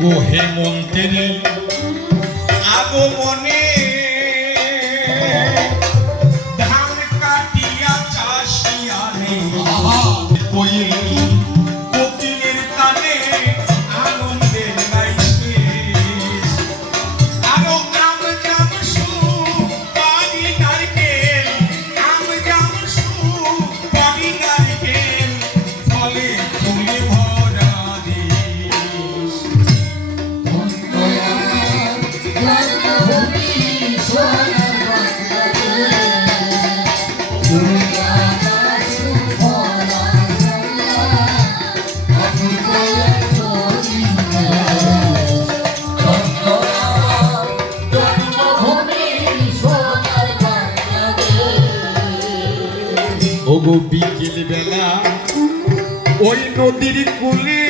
গো হে মন্ত্রী বিকেল বেলা ওই নদীর কূলে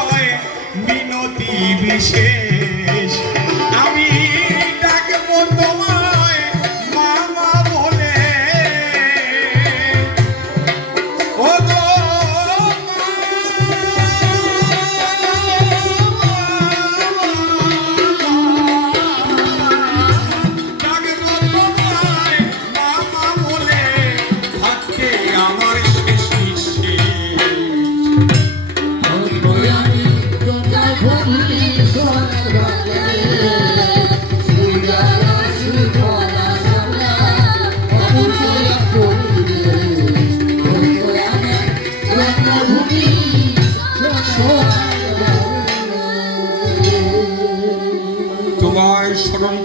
মিনতি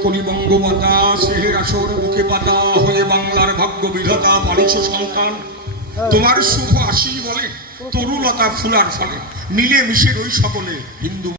করি বঙ্গমাতা সেহের আসর বুকে পাতা হয়ে বাংলার ভাগ্য বিধাতা সন্তান। তোমার শুভ আসি বলে তরুলতা ফুলার ফলে মিলে মিশে রই সকলে হিন্দু